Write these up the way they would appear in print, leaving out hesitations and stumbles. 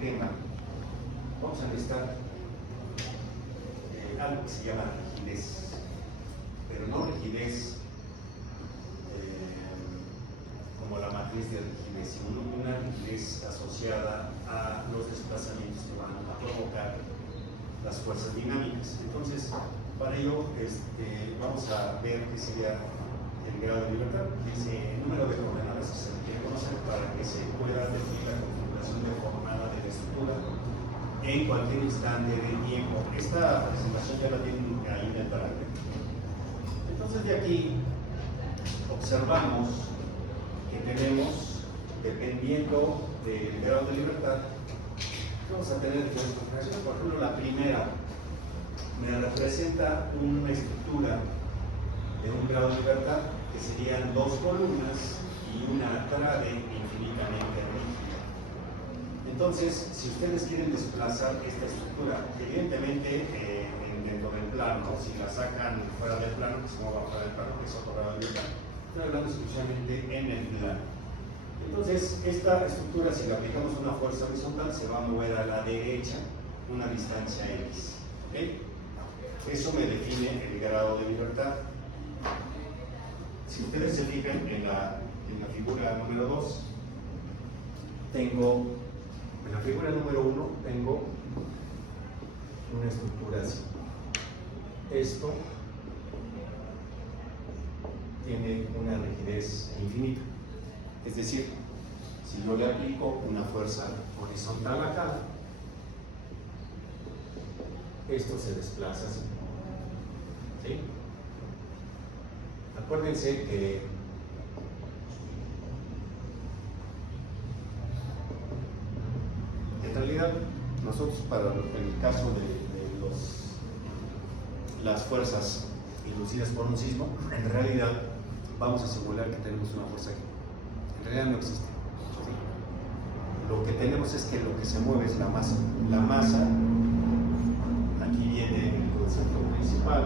tema, vamos a necesitar algo que se llama rigidez, pero no rigidez como la matriz de rigidez, sino una rigidez asociada a los desplazamientos que van a provocar las fuerzas dinámicas. Entonces, para ello vamos a ver qué sería el grado de libertad, ese número de coordenadas que se requiere conocer para que se pueda definir la configuración deformada de la estructura en cualquier instante de tiempo. Esta presentación ya la tienen ahí en el parágrafo. Entonces, de aquí observamos que tenemos, dependiendo del grado de libertad, vamos a tener diferentes configuraciones. Por ejemplo, la primera me representa una estructura de un grado de libertad que serían dos columnas y una trave infinitamente rígida. Entonces, si ustedes quieren desplazar esta estructura, evidentemente dentro del plano, si la sacan fuera del plano, que se mueva fuera del plano, que es otro grado de libertad, estoy hablando exclusivamente en el plano. Entonces, esta estructura, si le aplicamos una fuerza horizontal, se va a mover a la derecha una distancia x. ¿Okay? Eso me define el grado de libertad. Si ustedes se fijan en la figura número 2, en la figura número 1 tengo una estructura así. Esto tiene una rigidez infinita. Es decir, si yo le aplico una fuerza horizontal acá, esto se desplaza así. ¿Sí? Acuérdense que en realidad nosotros en el caso de las fuerzas inducidas por un sismo, en realidad vamos a simular que tenemos una fuerza aquí. En realidad no existe. ¿Sí? Lo que tenemos es que lo que se mueve es la masa. La masa, aquí viene el concepto principal.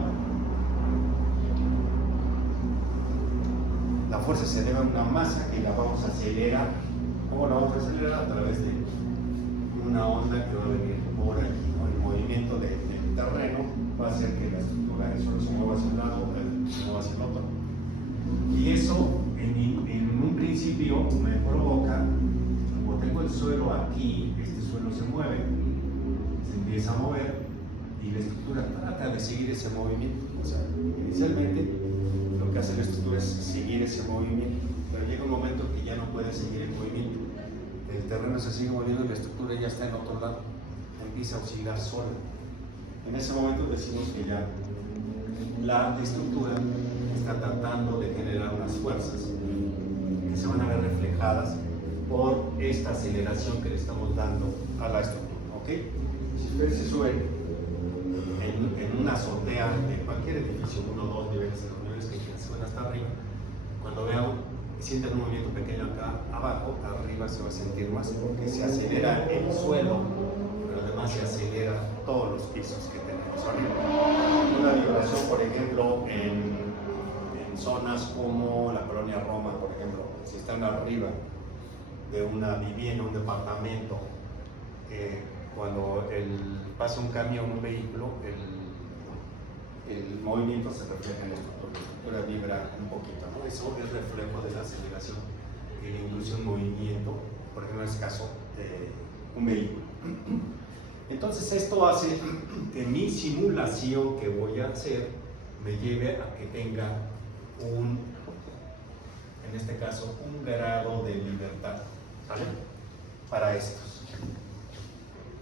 La fuerza se debe a una masa que la vamos a acelerar. ¿Cómo la vamos a acelerar? A través de una onda que va a venir por aquí, ¿no? El movimiento del terreno va a hacer que la estructura del suelo se mueva hacia un lado, se mueva hacia el otro. Y eso, en un principio, me provoca, como tengo el suelo aquí, este suelo se mueve, se empieza a mover y la estructura trata de seguir ese movimiento. O sea, inicialmente lo que hace la estructura es seguir ese movimiento, pero llega un momento que ya no puede seguir el movimiento. El terreno se sigue moviendo y la estructura ya está en otro lado, empieza a oscilar sola. En ese momento decimos que ya la estructura está tratando de generar unas fuerzas que se van a ver reflejadas por esta aceleración que le estamos dando a la estructura. ¿Ok? Si ustedes se suben en una azotea de cualquier edificio, 1 o 2 niveles, en los niveles que se suben hasta arriba, cuando vean, sienten un movimiento pequeño acá abajo, arriba se va a sentir más porque se acelera el suelo, pero además se acelera todos los pisos que tenemos arriba. Una vibración, por ejemplo, en zonas como la colonia Roma, por ejemplo, si están arriba de una vivienda, un departamento, cuando pasa un camión, un vehículo, el movimiento se refleja en la estructura vibra un poquito, ¿no? Eso es reflejo de la aceleración que le induce un movimiento, por ejemplo en este caso un vehículo. Entonces esto hace que mi simulación que voy a hacer me lleve a que tenga en este caso, un grado de libertad, ¿vale? Para estos.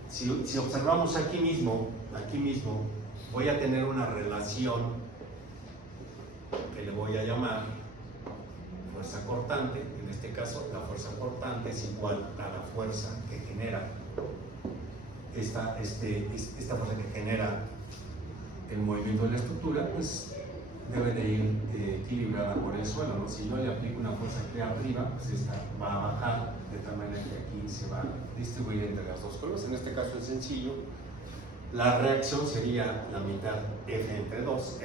Si observamos aquí mismo, voy a tener una relación que le voy a llamar fuerza cortante. En este caso, la fuerza cortante es igual a la fuerza que genera esta fuerza que genera el movimiento de la estructura, pues debe de ir equilibrada por el suelo, ¿no? Si yo le aplico una fuerza aquí arriba, pues esta va a bajar de tal manera que aquí se va a distribuir entre las dos columnas. En este caso es sencillo. La reacción sería la mitad F entre 2,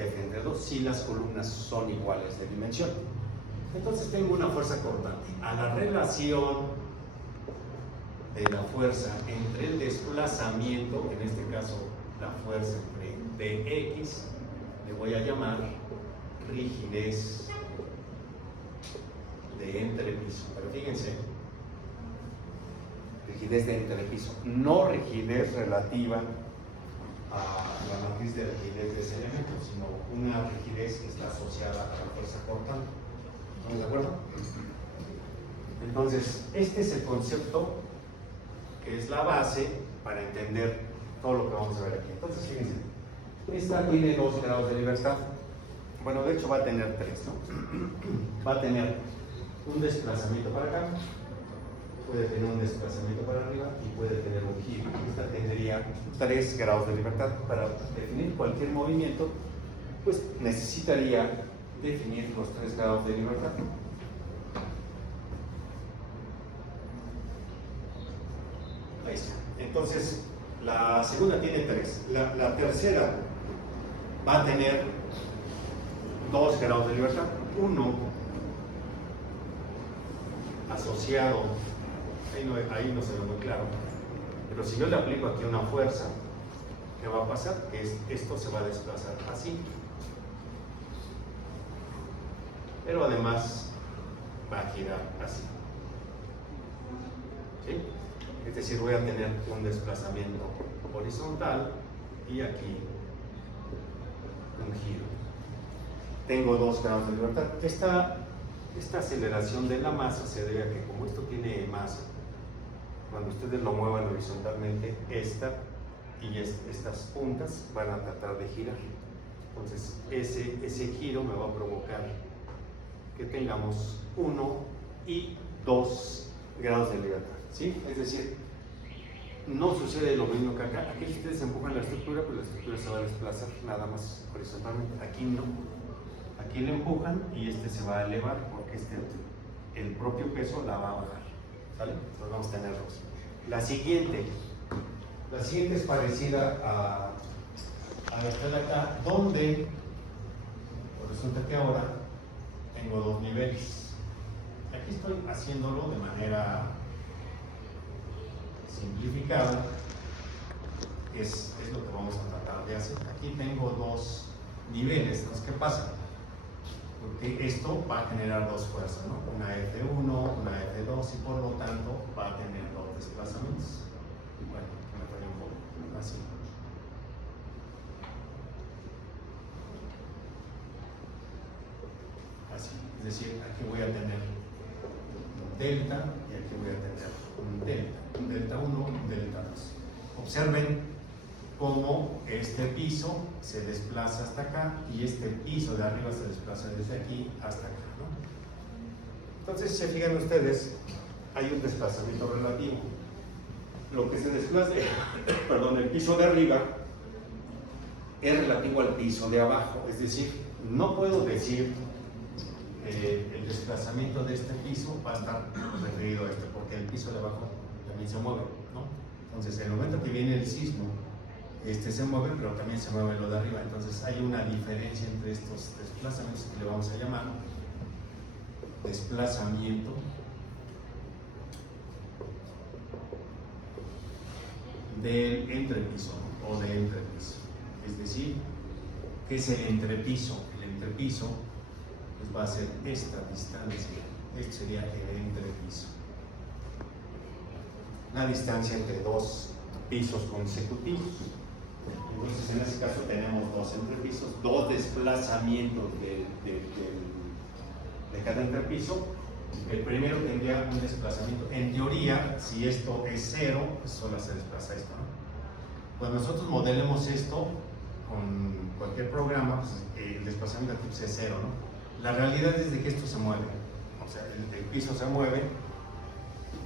si las columnas son iguales de dimensión. Entonces tengo una fuerza cortante. A la relación de la fuerza entre el desplazamiento, en este caso la fuerza entre dx, le voy a llamar rigidez de entrepiso. Pero fíjense, rigidez de entrepiso, no rigidez relativa a la matriz de rigidez de ese elemento, sino una rigidez que está asociada a la fuerza cortante. ¿Estamos de acuerdo? Entonces, este es el concepto que es la base para entender todo lo que vamos a ver aquí. Entonces, fíjense, esta tiene 2 grados de libertad. Bueno, de hecho va a tener 3, ¿no? Va a tener un desplazamiento para acá, puede tener un desplazamiento para arriba y puede tener un giro. Esta tendría 3 grados de libertad. Para definir cualquier movimiento, pues necesitaría definir los 3 grados de libertad. Ahí está. Entonces, la segunda tiene 3. La tercera va a tener 2 grados de libertad. Uno asociado, ahí no se ve muy claro, pero si yo le aplico aquí una fuerza, ¿qué va a pasar? Que esto se va a desplazar así, pero además va a girar así, ¿sí? Es decir, voy a tener un desplazamiento horizontal y aquí un giro. Tengo 2 grados de libertad. Esta aceleración de la masa se debe a que, como esto tiene masa, cuando ustedes lo muevan horizontalmente, esta y estas puntas van a tratar de girar. Entonces, ese giro me va a provocar que tengamos 1 y 2 grados de libertad, ¿sí? Es decir, no sucede lo mismo que acá. Aquí si ustedes empujan la estructura, pues la estructura se va a desplazar nada más horizontalmente. Aquí no. Aquí le empujan y se va a elevar porque el propio peso la va a bajar. ¿Sale? Entonces vamos a tener 2. La siguiente es parecida a esta de acá, donde resulta que ahora tengo 2 niveles. Aquí estoy haciéndolo de manera simplificada, es lo que vamos a tratar de hacer. Aquí tengo 2 niveles. Entonces, ¿qué pasa? Porque esto va a generar 2 fuerzas, ¿no? Una F1, una F2 y por lo tanto va a tener 2 desplazamientos. Bueno, me falló un poco, así. Así, es decir, aquí voy a tener un delta y aquí voy a tener un delta 1, un delta 2. Observen cómo este piso se desplaza hasta acá y este piso de arriba se desplaza desde aquí hasta acá, ¿no? Entonces, si se fijan ustedes, hay un desplazamiento relativo. Lo que se desplaza, el piso de arriba es relativo al piso de abajo, es decir, no puedo decir el desplazamiento de este piso va a estar referido a este, porque el piso de abajo también se mueve, ¿no? Entonces, en el momento que viene el sismo, se mueve, pero también se mueve lo de arriba. Entonces hay una diferencia entre estos desplazamientos que le vamos a llamar desplazamiento del entrepiso o de entrepiso. Es decir, ¿qué es el entrepiso? El entrepiso pues, va a ser esta distancia. Este sería el entrepiso. La distancia entre 2 pisos consecutivos. Entonces, en este caso tenemos 2 entrepisos, 2 desplazamientos de cada entrepiso. El primero tendría un desplazamiento, en teoría, si esto es 0, pues solo se desplaza esto, ¿no? Cuando nosotros modelemos esto con cualquier programa, pues, el desplazamiento aquí pues, es 0, ¿no? La realidad es de que esto se mueve, o sea, el piso se mueve.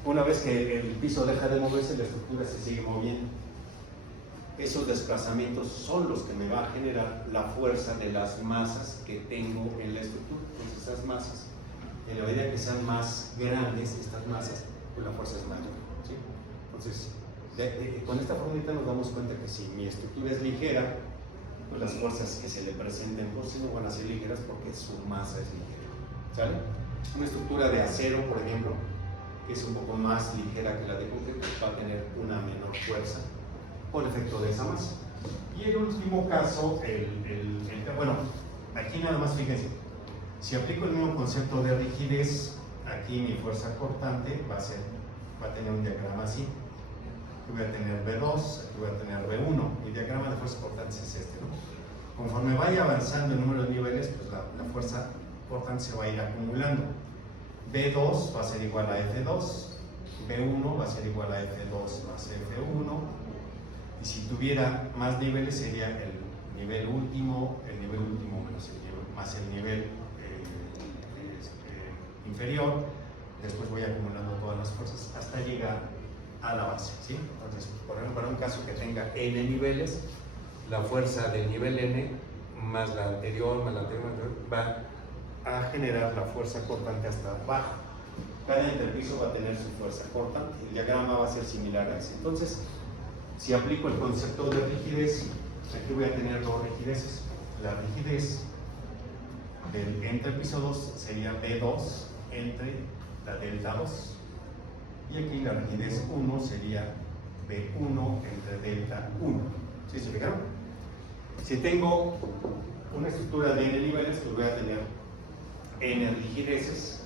Una vez que el piso deja de moverse, la estructura se sigue moviendo. Esos desplazamientos son los que me va a generar la fuerza de las masas que tengo en la estructura. Entonces, esas masas, en la medida que sean más grandes, estas masas, pues la fuerza es mayor, ¿sí? Entonces, con esta formulita nos damos cuenta que si mi estructura es ligera, pues las fuerzas que se le presenten pues no van a ser ligeras porque su masa es ligera, ¿sale? Una estructura de acero, por ejemplo, es un poco más ligera que la de concreto, va a tener una menor fuerza por efecto de esa masa. Y el último caso, bueno, aquí nada más fíjense, si aplico el mismo concepto de rigidez, aquí mi fuerza cortante va a tener un diagrama así. Aquí voy a tener B2, aquí voy a tener B1. El diagrama de fuerzas cortantes es este, ¿no? Conforme vaya avanzando el número de niveles, pues la fuerza cortante se va a ir acumulando. B2 va a ser igual a F2, B1 va a ser igual a F2 más F1, y si tuviera más niveles sería el nivel último más el nivel inferior. Después voy acumulando todas las fuerzas hasta llegar a la base, ¿sí? Entonces, por ejemplo, para un caso que tenga n niveles, la fuerza del nivel n más la anterior, va a generar la fuerza cortante hasta abajo. Cada interpiso va a tener su fuerza cortante. El diagrama va a ser similar a ese. Entonces, si aplico el concepto de rigidez, aquí voy a tener dos rigideces. La rigidez del entre piso 2 sería B2 entre la delta 2. Y aquí la rigidez 1 sería B1 entre delta 1. ¿Sí se fijaron? Si tengo una estructura de n niveles, pues voy a tener n rigideces.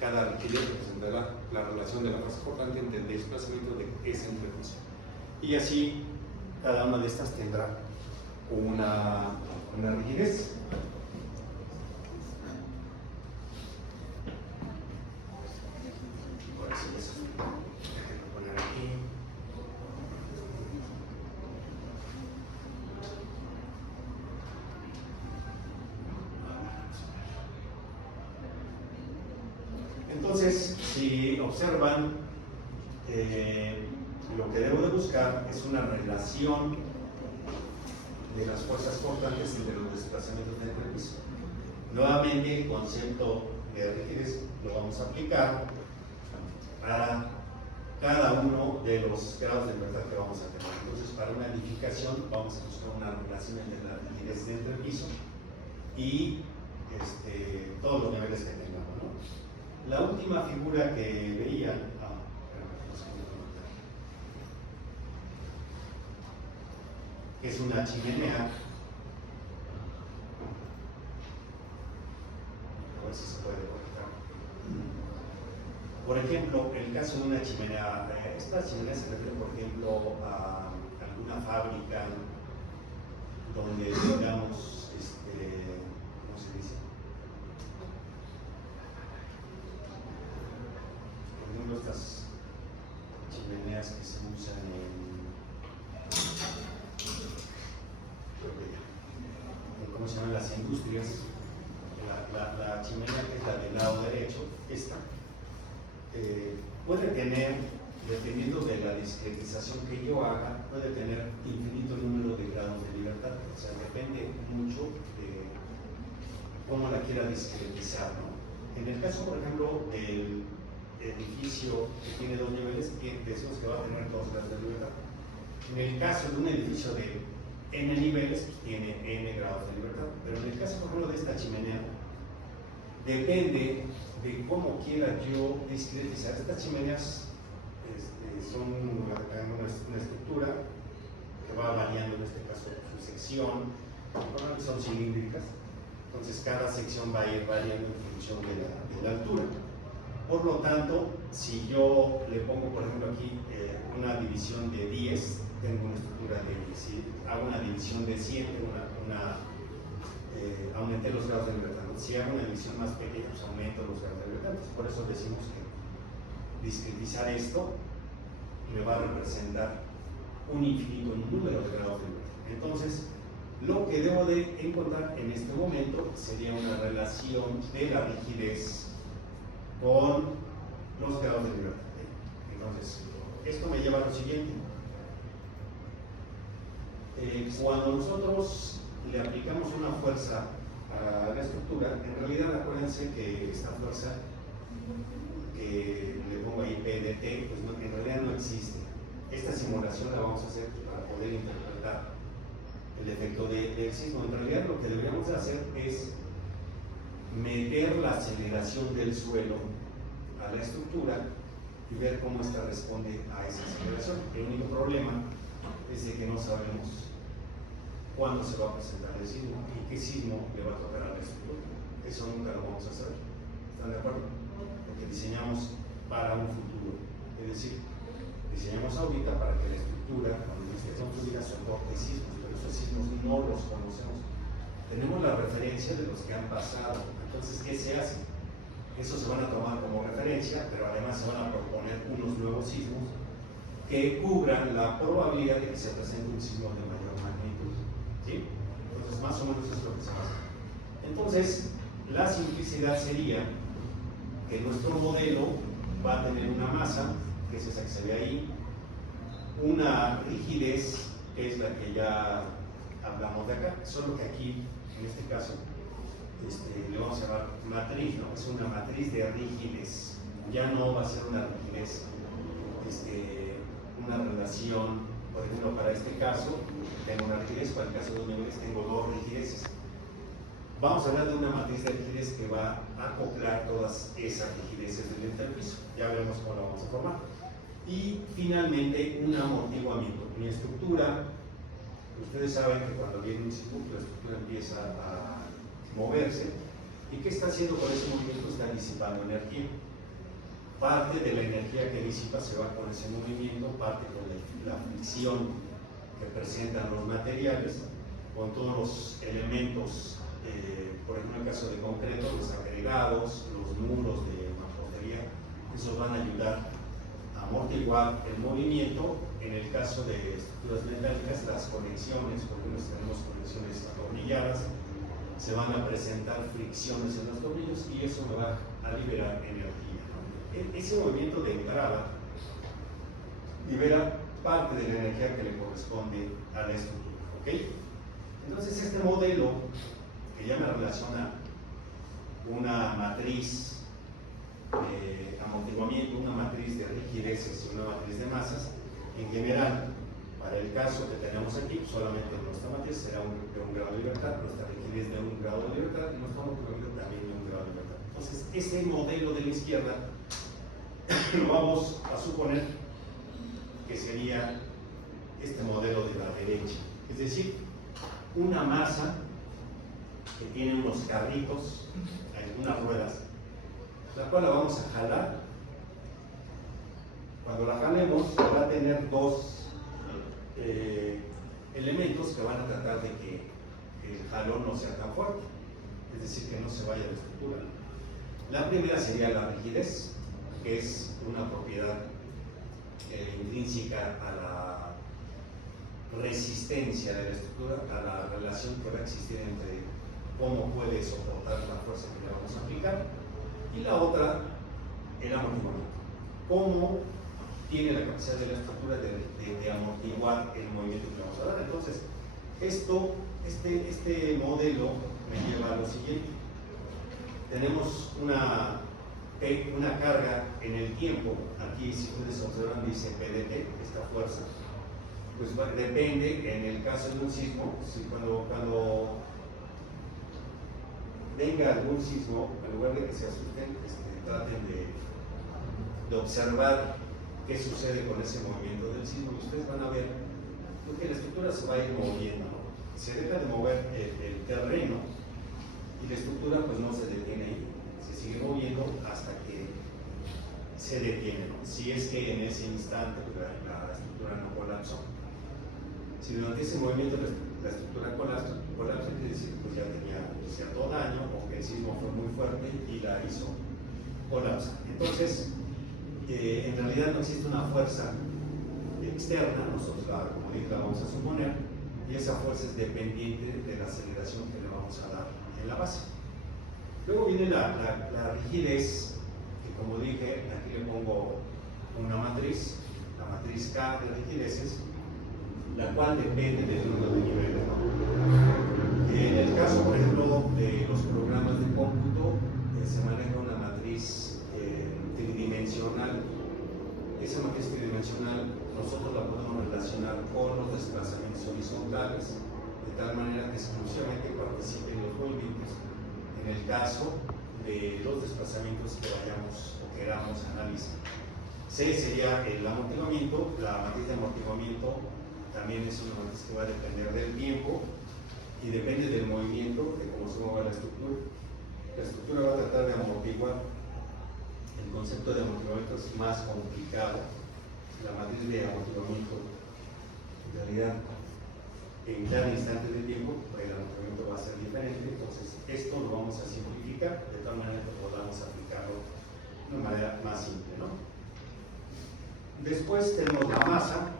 Cada rigidez representará la relación de la fuerza cortante entre el desplazamiento de ese entrepiso. Y así, cada una de estas tendrá una rigidez. Por eso déjenme poner aquí. Entonces, si observan, lo que debo de buscar es una relación de las fuerzas cortantes entre los desplazamientos del entrepiso. Nuevamente, el concepto de rigidez lo vamos a aplicar a cada uno de los grados de libertad que vamos a tener. Entonces, para una edificación vamos a buscar una relación entre la rigidez de entrepiso y todos los niveles que tengamos, ¿no? La última figura que veía, que es una chimenea, a ver si se puede conectar. Por ejemplo, el caso de una chimenea, esta chimenea se refiere, por ejemplo, a alguna fábrica donde digamos, ¿cómo se dice? Por ejemplo, estas chimeneas que se usan ¿cómo se llaman? Las industrias. La chimenea que es la del lado derecho, esta, puede tener, dependiendo de la discretización que yo haga, puede tener infinito número de grados de libertad. O sea, depende mucho de cómo la quiera discretizar, ¿no? En el caso, por ejemplo, del edificio que tiene dos niveles, decimos que va a tener 2 grados de libertad. En el caso de un edificio de n niveles, pues tiene n grados de libertad. Pero en el caso, por ejemplo, de esta chimenea, depende de cómo quiera yo discretizar. Estas chimeneas son una estructura que va variando, en este caso, su sección. Normalmente son cilíndricas, entonces cada sección va a ir variando en función de la altura. Por lo tanto, si yo le pongo, por ejemplo, aquí una división de 10, tengo una estructura de 10. Si hago una división de 100, aumenté los grados de libertad. Si hago una división más pequeña, pues aumento los grados de libertad. Entonces, por eso decimos que discretizar esto me va a representar un infinito número de grados de libertad. Entonces, lo que debo de encontrar en este momento sería una relación de la rigidez con los grados de libertad. Entonces, esto me lleva a lo siguiente. Cuando nosotros le aplicamos una fuerza a la estructura, en realidad acuérdense que esta fuerza que le pongo ahí PDT, pues no, en realidad no existe. Esta simulación la vamos a hacer para poder interpretar el efecto del sismo. En realidad lo que deberíamos hacer es meter la aceleración del suelo a la estructura y ver cómo esta responde a esa aceleración. El único problema es de que no sabemos cuándo se va a presentar el sismo y qué sismo le va a tocar a la estructura. Eso nunca lo vamos a saber. ¿Están de acuerdo? Porque diseñamos para un futuro. Es decir, diseñamos ahorita para que la estructura, cuando esté construida, soporte sismos, pero esos sismos no los conocemos. Tenemos la referencia de los que han pasado. Entonces, ¿qué se hace? Esos se van a tomar como referencia, pero además se van a proponer unos nuevos sismos que cubran la probabilidad de que se presente un sismo de mayor magnitud. ¿Sí? Entonces, más o menos es lo que se hace. Entonces, la simplicidad sería que nuestro modelo va a tener una masa, que es esa que se ve ahí, una rigidez, que es la que ya hablamos de acá, solo que aquí, en este caso, le vamos a llamar matriz, ¿no? Es una matriz de rigidez, ya no va a ser una rigidez, una relación, por ejemplo, para este caso, tengo una rigidez, para el caso de un niveles tengo dos rigideces. Vamos a hablar de una matriz de rigidez que va a acoplar todas esas rigideces del interpiso. Ya veremos cómo la vamos a formar. Y finalmente, un amortiguamiento. Mi estructura, ustedes saben que cuando viene un sismo, la estructura empieza a moverse. ¿Y qué está haciendo con ese movimiento? Está disipando energía. Parte de la energía que disipa se va con ese movimiento, parte con la fricción que presentan los materiales, con todos los elementos. Por ejemplo, en el caso de concreto, los agregados, los muros de mampostería, esos van a ayudar a amortiguar el movimiento. En el caso de estructuras metálicas, las conexiones, por ejemplo, si tenemos conexiones atornilladas, se van a presentar fricciones en los tornillos y eso me va a liberar energía. Ese movimiento de entrada libera parte de la energía que le corresponde a la estructura. ¿Okay? Entonces, este modelo que ya me relaciona una matriz de amortiguamiento, una matriz de rigideces y una matriz de masas, en general, para el caso que tenemos aquí, solamente nuestra matriz será de un grado de libertad, nuestra rigidez de un grado de libertad y nuestro amortiguamiento también de un grado de libertad. Entonces, ese modelo de la izquierda lo vamos a suponer que sería este modelo de la derecha, es decir, una masa que tiene unos carritos, unas ruedas, la cual la vamos a jalar. Cuando la jalemos va a tener dos elementos que van a tratar de que el jalón no sea tan fuerte, es decir, que no se vaya la estructura. La primera sería la rigidez, que es una propiedad intrínseca a la resistencia de la estructura, a la relación que va a existir entre cómo puede soportar la fuerza que le vamos a aplicar, y la otra, el amortiguamiento. Cómo tiene la capacidad de la estructura de amortiguar el movimiento que vamos a dar. Entonces, este modelo me lleva a lo siguiente. Tenemos una carga en el tiempo. Aquí, si ustedes observan, dice PDT, esta fuerza. Pues depende, en el caso de un sismo, si cuando venga algún sismo, en lugar de que se asusten, traten de observar qué sucede con ese movimiento del sismo, y ustedes van a ver que la estructura se va a ir moviendo, ¿no? Se deja de mover el terreno y la estructura pues no se detiene ahí, se sigue moviendo hasta que se detiene, ¿no? Si es que en ese instante pues, la estructura no colapsó. Si durante ese movimiento la estructura colapsa, quiere decir que pues ya tenía cierto daño o que el sismo fue muy fuerte y la hizo colapsar. Entonces, en realidad no existe una fuerza externa, nosotros como dije la vamos a suponer, y esa fuerza es dependiente de la aceleración que le vamos a dar en la base. Luego viene la rigidez, que como dije, aquí le pongo una matriz, la matriz K de rigideces, la cual depende del número de niveles, ¿no? En el caso, por ejemplo, de los programas de cómputo, se maneja una matriz tridimensional. Esa matriz tridimensional nosotros la podemos relacionar con los desplazamientos horizontales, de tal manera que exclusivamente participen los movimientos en el caso de los desplazamientos que vayamos o queramos analizar. C sería el amortiguamiento. La matriz de amortiguamiento también es una matriz que va a depender del tiempo y depende del movimiento, de cómo se mueva la estructura. La estructura va a tratar de amortiguar. El concepto de amortiguamiento es más complicado. La matriz de amortiguamiento, en realidad, en cada instante del tiempo, el amortiguamiento va a ser diferente. Entonces, esto lo vamos a simplificar de tal manera que podamos aplicarlo de una manera más simple, ¿no? Después tenemos la masa.